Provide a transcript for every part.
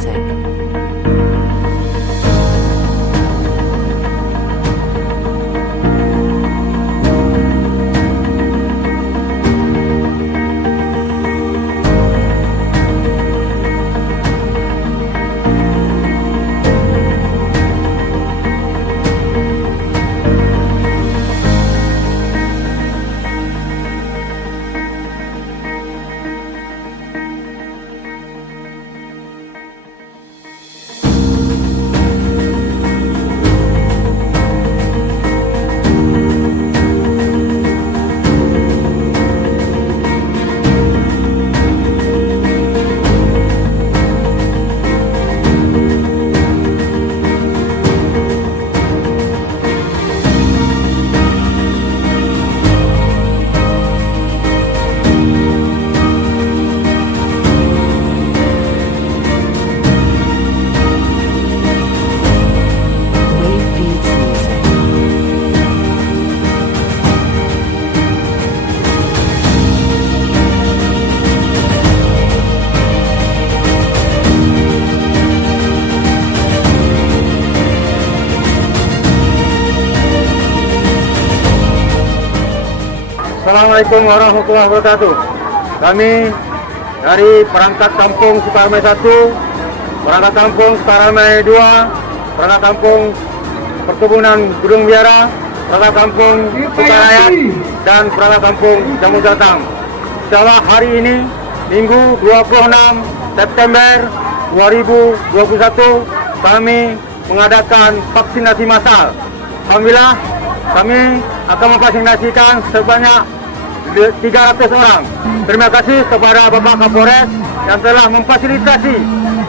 music. Wave Beats Music. Assalamualaikum warahmatullahi wabarakatuh. Kami dari perangkat kampung Sukarmai 1, perangkat kampung Sukarmai 2, perangkat kampung Perkebunan Gunung Biara, perangkat kampung Sukarayat, dan perangkat kampung Jamur Jatang. Insyaallah hari ini Minggu 26 September 2021 kami mengadakan vaksinasi massal. Alhamdulillah kami akan memvaksinasikan sebanyak 300 orang. Terima kasih kepada Bapak Kapolres yang telah memfasilitasi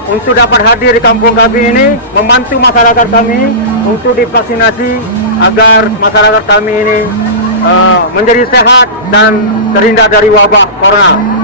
untuk dapat hadir di kampung kami ini, membantu masyarakat kami untuk divaksinasi agar masyarakat kami ini menjadi sehat dan terhindar dari wabah corona.